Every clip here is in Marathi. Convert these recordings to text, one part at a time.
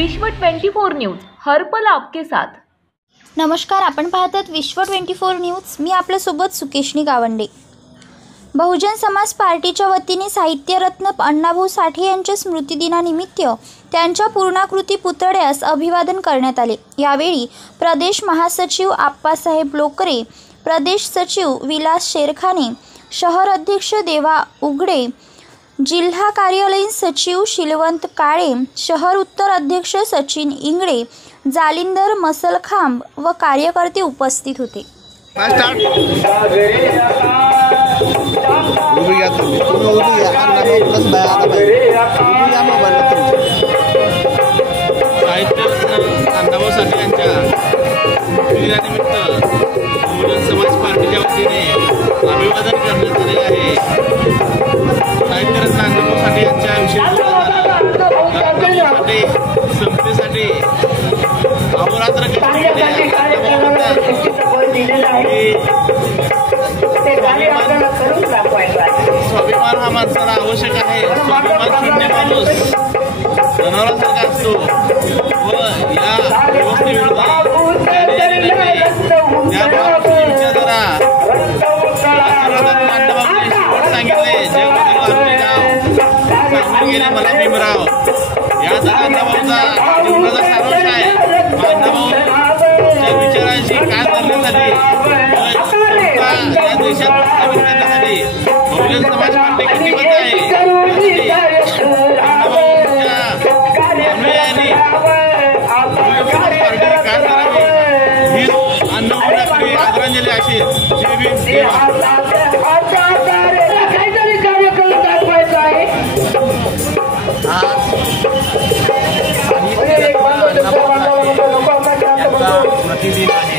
विश्व 24 न्यूज हर पल आपके साथ। नमस्कार, आपण पाहतात विश्व 24 न्यूज। मी आपल्यासोबत सुकेशनी गावंडे। बहुजन समाज पार्टीच्या वतीने साहित्यरत्न अण्णाभाऊ साठे यांच्या स्मृतिदिनानिमित्त त्यांच्या पूर्णाकृती पुतळ्यास अभिवादन करण्यात आले। यावेळी प्रदेश महासचिव आप्पासाहेब लोकरे, प्रदेश सचिव विलास शेरखाने, शहर अध्यक्ष देवा उघडे, जिल्हा कार्यालयीन सचिव शिलवंत काळे, शहर उत्तर अध्यक्ष सचिन इंगळे, जालिंदर मसलखांब व कार्यकर्ते उपस्थित होते। अण्णाभाऊ साठे यांच्या स्मृतिदिनानिमित्त बहुजन समाज पार्टीच्या वतीने अभिवादन करण्यात आले आहे। साहित्यरत्न अण्णाभाऊ साठे यांच्या विशेष समतेसाठी अहोरात्र स्वाभिमान हा माणसाला आवश्यक आहे। स्वाभिमान शून्य माणूस जनावरांसारखा असतो व या व्यवस्थेविरुद्ध विचारधारा सांगितले। जगमध्ये गाव सांगून गेले मला भीमराव। याच अण्णाभाऊचा जीवनाचा सारांश आहे। अण्णाभाऊच्या विचारांशी काय करण्यासाठी या देशात स्थापित करण्यासाठी बहुजन समाज पार्टी कटिबद्ध आहे। अण्णाभाऊच्या अनुयायांनी काय करावे ही अण्णाभाऊंकडे आदरांजली असेल। जय भीम जय प्रतिदिन आहे।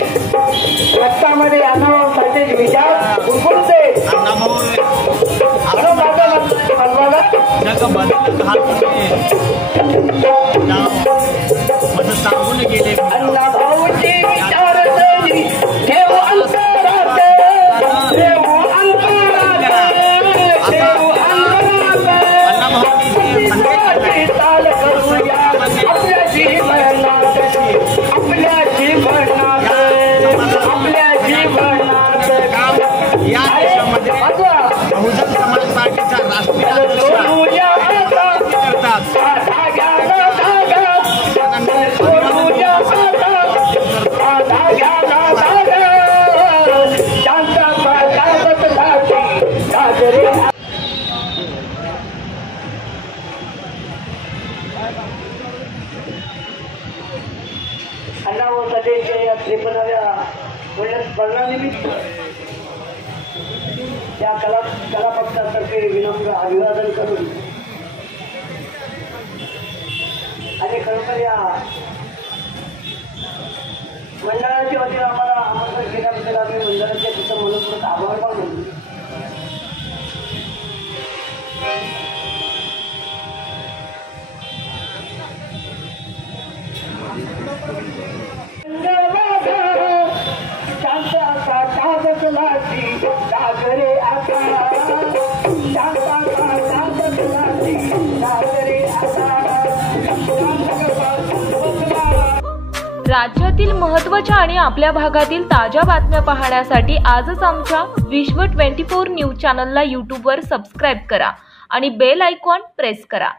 रक्तामध्ये अण्णाभाऊ साठे विचार उलगडते। अण्णाभाऊ सांगून गेले। अण्णाभाऊची विचारसरणी ठेव अंतरात, ठेव अंतरात, ठेव अंतरात। अण्णाभाऊंनी चाल करूया आपल्या जीवनात, आपल्या जीवनात, आपल्या जीवनात। या देशामध्ये बहुजन समाज पार्टीचा राष्ट्रीय अध्यक्ष अण्णाभाऊ साठेंच्या या 53व्या स्मरणानिमित्त या कला पक्षातर्फे विनम्र अभिवादन करून आणि खरोखर या मंडळाच्या वतीने आम्हाला आमंत्रण केल्याबद्दल आम्ही मंडळाच्या तिथं मनपूर्वक आभार मानून राज्यातील महत्त्वाच्या आणि आपल्या भागातील ताज्या बातम्या पाहण्यासाठी आजच आमच्या विश्व 24 न्यूज चॅनलला यूट्यूबवर सबस्क्राईब करा आणि बेल आयकॉन प्रेस करा।